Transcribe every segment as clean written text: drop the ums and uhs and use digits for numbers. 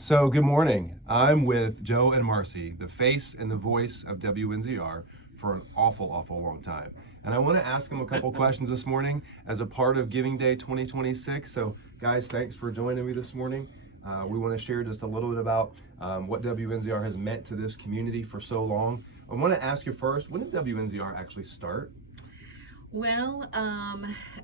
So, good morning. I'm with Joe and Marcy, the face and the voice of WNZR for an awful long time. And I want to ask them a couple questions this morning as a part of Giving Day 2026. So, guys, thanks for joining me this morning. We want to share just a little bit about what WNZR has meant to this community for so long. I want to ask you first, when did WNZR actually start? Well,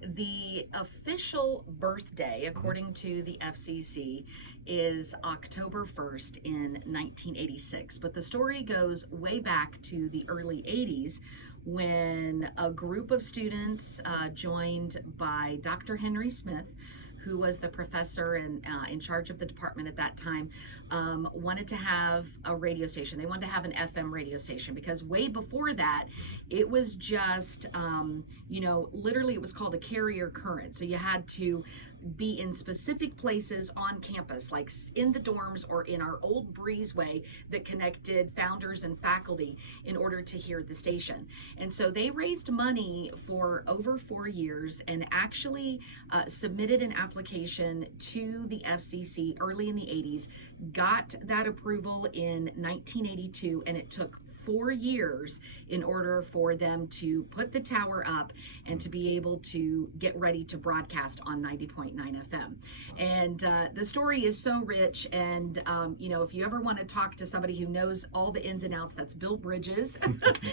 the official birthday, according to the FCC, is October 1st in 1986. But the story goes way back to the early 80s when a group of students, joined by Dr. Henry Smith, who was the professor and in charge of the department at that time, wanted to have a radio station. They wanted to have an FM radio station because way before that, it was just, literally it was called a carrier current. So you had to be in specific places on campus, like in the dorms or in our old breezeway that connected founders and faculty in order to hear the station. And so they raised money for over 4 years and actually submitted an application to the FCC early in the 80s, got that approval in 1982, and it took 4 years in order for them to put the tower up and to be able to get ready to broadcast on 90.9 FM. And the story is so rich. And, if you ever want to talk to somebody who knows all the ins and outs, that's Bill Bridges,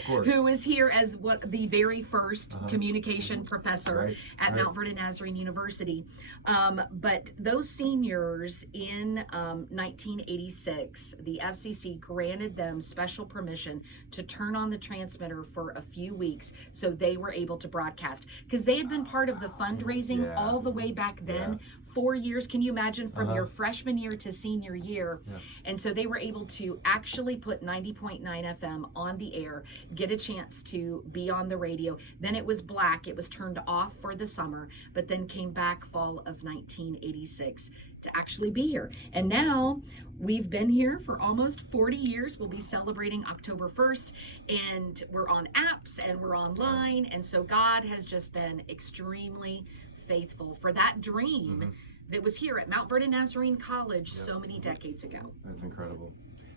who is here as the very first communication professor at Mount Vernon Nazarene University. But those seniors in 1986, the FCC granted them special permission to turn on the transmitter for a few weeks so they were able to broadcast because they had been part of the fundraising all the way back then. 4 years, can you imagine, from your freshman year to senior year? And so they were able to actually put 90.9 FM on the air, get a chance to be on the radio. Then it was black, it was turned off for the summer, but then came back fall of 1986 to actually be here. And now we've been here for almost 40 years. We'll be celebrating October 1st, and we're on apps and we're online. And so God has just been extremely faithful for that dream that was here at Mount Vernon Nazarene College so many decades ago. That's incredible.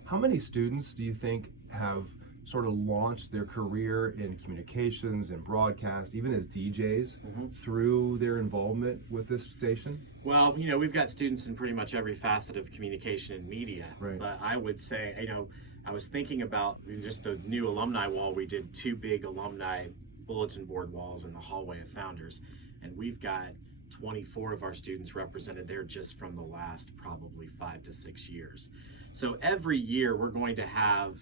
How many students do you think have sort of launched their career in communications and broadcast, even as DJs, through their involvement with this station? Well, we've got students in pretty much every facet of communication and media. Right. But I would say, I was thinking about just the new alumni wall. We did 2 big alumni bulletin board walls in the hallway of Founders. And we've got 24 of our students represented there just from the last probably 5 to 6 years. So every year we're going to have,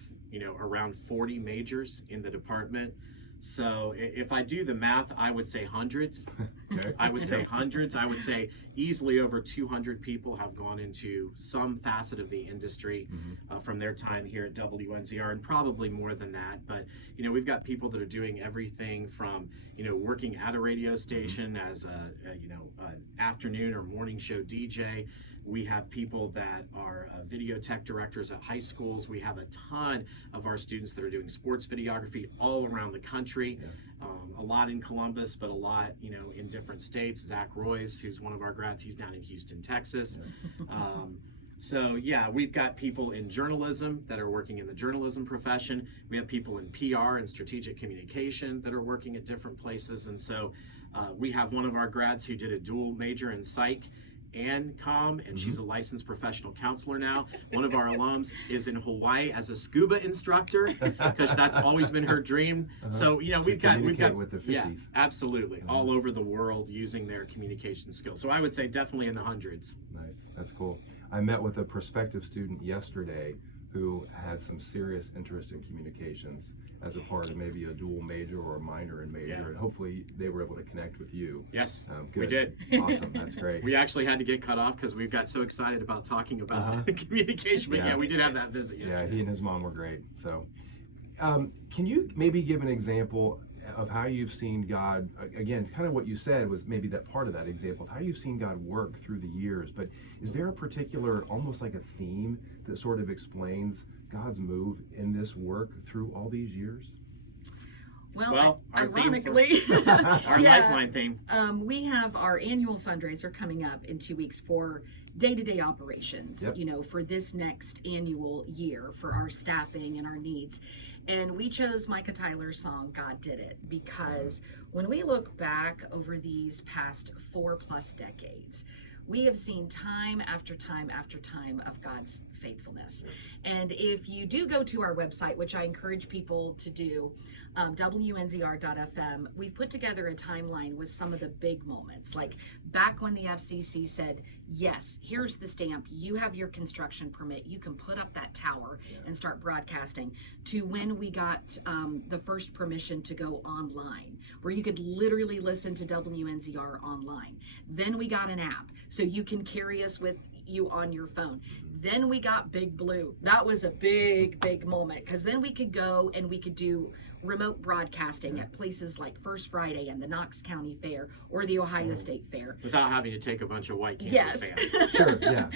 around 40 majors in the department. So if I do the math, I would say hundreds. I would say hundreds. I would say easily over 200 people have gone into some facet of the industry from their time here at WNZR, and probably more than that. But, we've got people that are doing everything from, working at a radio station as an afternoon or morning show DJ. We have people that are video tech directors at high schools. We have a ton of our students that are doing sports videography all around the country. A lot in Columbus, but a lot, in different states. Zach Royce, who's one of our grads, he's down in Houston, Texas. So we've got people in journalism that are working in the journalism profession. We have people in PR and strategic communication that are working at different places. And so we have one of our grads who did a dual major in psych and comm, and she's a licensed professional counselor now. One of our alums is in Hawaii as a scuba instructor because that's always been her dream. So we've got with the fishies. Absolutely, all over the world using their communication skills. So I would say definitely in the hundreds. Nice, that's cool. I met with a prospective student yesterday who had some serious interest in communications as a part of maybe a dual major or a minor in major, and hopefully they were able to connect with you. Yes, good. We did. Awesome, that's great. We actually had to get cut off because we got so excited about talking about communication, but we did have that visit yesterday. Yeah, he and his mom were great. So, can you maybe give an example of how you've seen God, again, kind of what you said was maybe that part of that example of how you've seen God work through the years, but is there a particular, almost like a theme that sort of explains God's move in this work through all these years? Well, ironically, our Lifeline theme. We have our annual fundraiser coming up in 2 weeks for day-to-day operations, Yep. you know, for this next annual year for our staffing and our needs. And we chose Micah Tyler's song, God Did It, because when we look back over these past 4+ decades, we have seen time after time after time of God's faithfulness. And if you do go to our website, which I encourage people to do, WNZR.FM, we've put together a timeline with some of the big moments, like back when the FCC said, yes, here's the stamp, you have your construction permit, you can put up that tower and start broadcasting, to when we got the first permission to go online, where you could literally listen to WNZR online. Then we got an app, so you can carry us with you on your phone. Then we got Big Blue. That was a big moment, because then we could go and we could do remote broadcasting at places like First Friday and the Knox County Fair or the Ohio State Fair. Without having to take a bunch of white campus fans. Sure, yeah.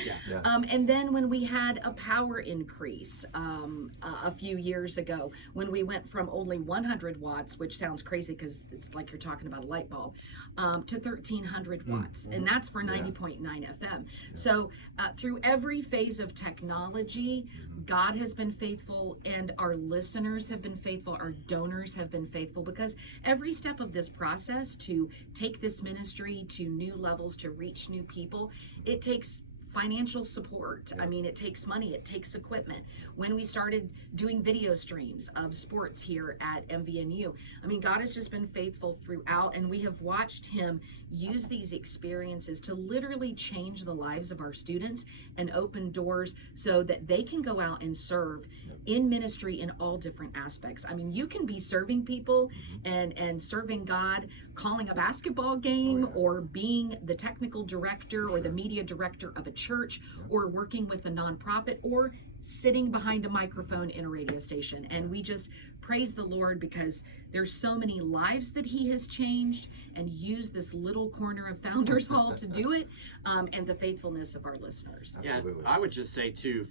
And then when we had a power increase a few years ago, when we went from only 100 watts, which sounds crazy because it's like you're talking about a light bulb, to 1,300 watts. And that's for 90.9 FM. So through every phase of technology, God has been faithful, and our listeners have been faithful, our donors have been faithful, because every step of this process to take this ministry to new levels, to reach new people, it takes financial support. I mean, it takes money, it takes equipment. When we started doing video streams of sports here at MVNU, I mean, God has just been faithful throughout, and we have watched him use these experiences to literally change the lives of our students and open doors so that they can go out and serve in ministry in all different aspects. I mean, you can be serving people and serving God, calling a basketball game, or being the technical director or the media director of a church, or working with a nonprofit, or sitting behind a microphone in a radio station. And we just praise the Lord, because there's so many lives that he has changed and used this little corner of Founders Hall to do it, and the faithfulness of our listeners. Absolutely. Yeah, I would just say too,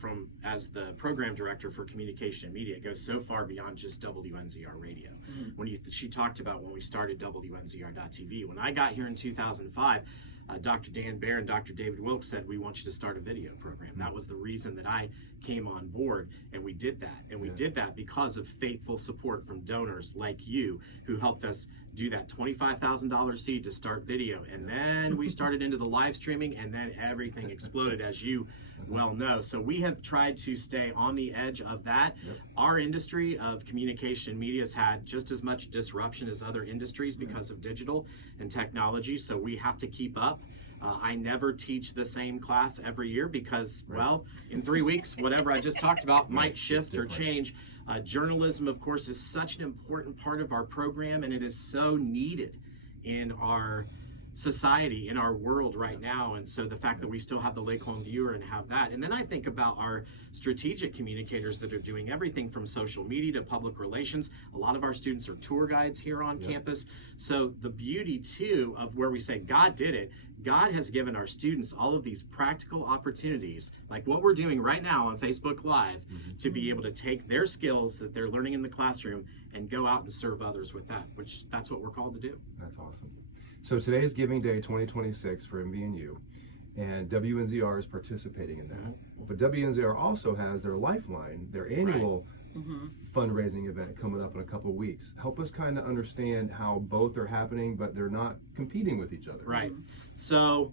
as the program director for communication and media, it goes so far beyond just WNZR radio. When she talked about when we started WNZR.TV, when I got here in 2005, Dr. Dan Baer and Dr. David Wilkes said, we want you to start a video program. That was the reason that I came on board, and we did that. And we did that because of faithful support from donors like you, who helped us do that $25,000 seed to start video. And then we started into the live streaming, and then everything exploded, as you well know. So we have tried to stay on the edge of that. Our industry of communication and media has had just as much disruption as other industries because of digital and technology. So we have to keep up. I never teach the same class every year because, well, in 3 weeks, whatever I just talked about might shift or change. Journalism, of course, is such an important part of our program, and it is so needed in our society, in our world right now. And so the fact that we still have the Lake Home Viewer and have that. And then I think about our strategic communicators that are doing everything from social media to public relations. A lot of our students are tour guides here on campus. So the beauty too of where we say God did it, God has given our students all of these practical opportunities, like what we're doing right now on Facebook Live, to be able to take their skills that they're learning in the classroom and go out and serve others with that, which that's what we're called to do. That's awesome. So today's Giving Day 2026 for MVNU, and WNZR is participating in that. But WNZR also has their Lifeline, their annual fundraising event coming up in a couple of weeks. Help us kind of understand how both are happening, but they're not competing with each other. Right. So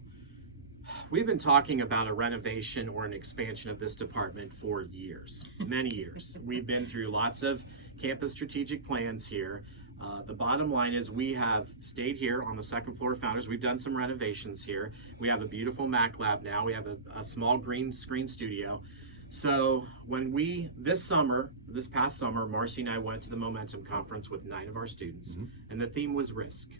we've been talking about a renovation or an expansion of this department for years, many years. We've been through lots of campus strategic plans here. The bottom line is we have stayed here on the second floor of Founders. We've done some renovations here. We have a beautiful Mac lab now. We have a small green screen studio. So when this past summer, Marcy and I went to the Momentum Conference with 9 of our students, and the theme was risk.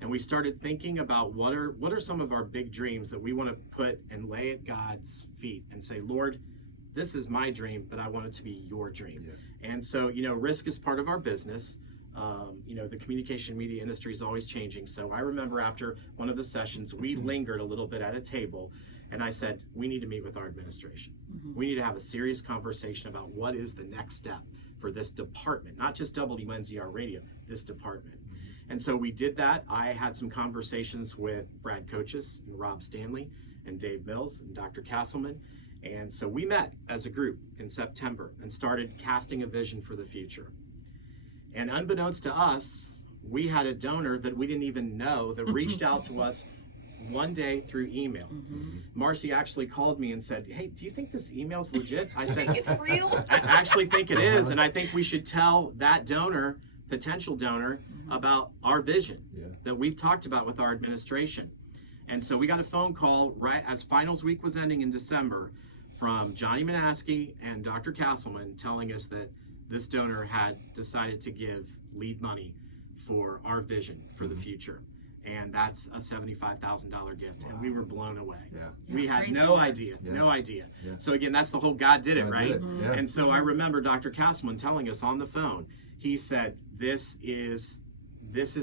And we started thinking about what are some of our big dreams that we want to put and lay at God's feet and say, Lord, this is my dream, but I want it to be your dream. And so, risk is part of our business. The communication media industry is always changing. So I remember after one of the sessions, we lingered a little bit at a table, and I said, we need to meet with our administration. We need to have a serious conversation about what is the next step for this department, not just WNZR radio, this department. And so we did that. I had some conversations with Brad Coaches and Rob Stanley, and Dave Mills and Dr. Castleman. And so we met as a group in September and started casting a vision for the future. And unbeknownst to us, we had a donor that we didn't even know that reached out to us one day through email. Marcy actually called me and said, "Hey, do you think this email's legit?" I said, It's real. I actually think it is, and I think we should tell that donor, potential donor, about our vision that we've talked about with our administration. And so we got a phone call right as finals week was ending in December from Johnny Manaski and Dr. Castleman telling us that this donor had decided to give lead money for our vision for the future. And that's a $75,000 gift. And we were blown away. We had no idea. So again, that's the whole God did it, right? And so I remember Dr. Castleman telling us on the phone, he said, this is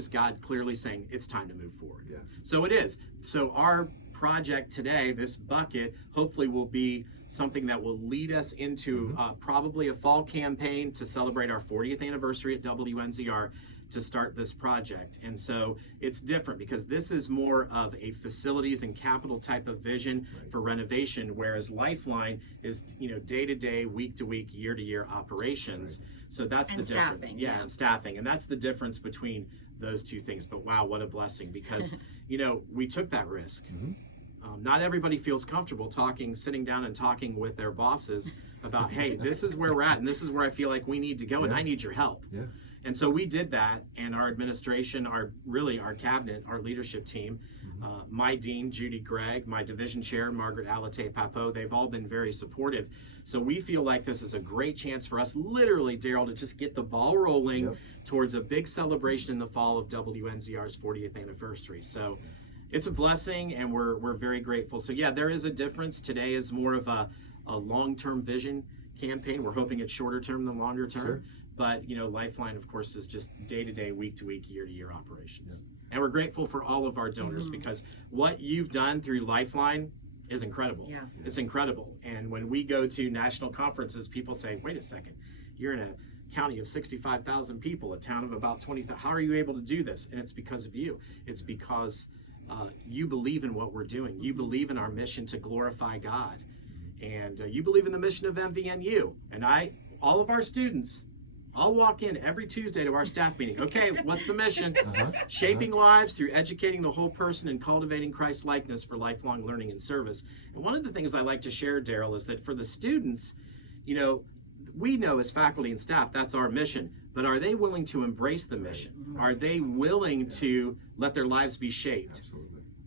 God clearly saying it's time to move forward. So it is. So our project today, this bucket, hopefully will be something that will lead us into probably a fall campaign to celebrate our 40th anniversary at WNZR to start this project. And so it's different because this is more of a facilities and capital type of vision for renovation, whereas Lifeline is, day to day, week to week, year to year operations. So that's the difference. And staffing. And that's the difference between those two things. But wow, what a blessing, because we took that risk. Not everybody feels comfortable sitting down and talking with their bosses about, hey, this is where we're at and this is where I feel like we need to go and I need your help. And so we did that, and our administration, our cabinet, our leadership team, my dean, Judy Gregg, my division chair, Margaret Alate Papo, they've all been very supportive. So we feel like this is a great chance for us, literally, Daryl, to just get the ball rolling towards a big celebration in the fall of WNZR's 40th anniversary. So it's a blessing, and we're very grateful. So yeah, there is a difference. Today is more of a long-term vision campaign. We're hoping it's shorter term than longer term. But, Lifeline, of course, is just day-to-day, week-to-week, year-to-year operations. And we're grateful for all of our donors because what you've done through Lifeline is incredible. It's incredible. And when we go to national conferences, people say, wait a second, you're in a county of 65,000 people, a town of about 20,000. How are you able to do this? And it's because of you. It's because you believe in what we're doing. You believe in our mission to glorify God. And you believe in the mission of MVNU. And all of our students, I'll walk in every Tuesday to our staff meeting. Okay, what's the mission? Shaping lives through educating the whole person and cultivating Christ's likeness for lifelong learning and service. And one of the things I like to share, Daryl, is that for the students, we know as faculty and staff, that's our mission. But are they willing to embrace the mission? Are they willing to let their lives be shaped?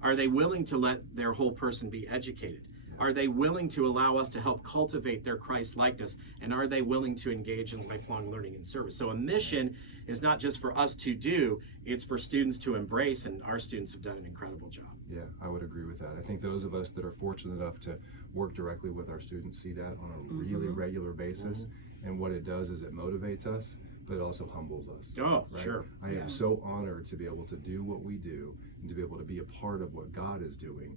Are they willing to let their whole person be educated? Are they willing to allow us to help cultivate their Christ likeness? And are they willing to engage in lifelong learning and service? So a mission is not just for us to do, it's for students to embrace, and our students have done an incredible job. Yeah, I would agree with that. I think those of us that are fortunate enough to work directly with our students see that on a really regular basis. And what it does is it motivates us, but it also humbles us. Oh, right? sure. I am so honored to be able to do what we do and to be able to be a part of what God is doing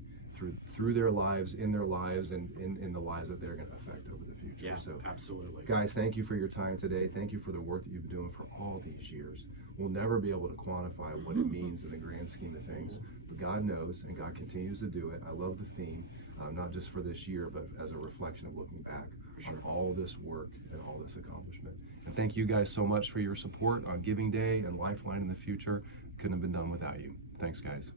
through their lives, in their lives, and in the lives that they're going to affect over the future. Yeah, so, absolutely. Guys, thank you for your time today. Thank you for the work that you've been doing for all these years. We'll never be able to quantify what it means in the grand scheme of things, but God knows, and God continues to do it. I love the theme, not just for this year, but as a reflection of looking back on all this work and all this accomplishment. And thank you guys so much for your support on Giving Day and Lifeline in the future. Couldn't have been done without you. Thanks, guys.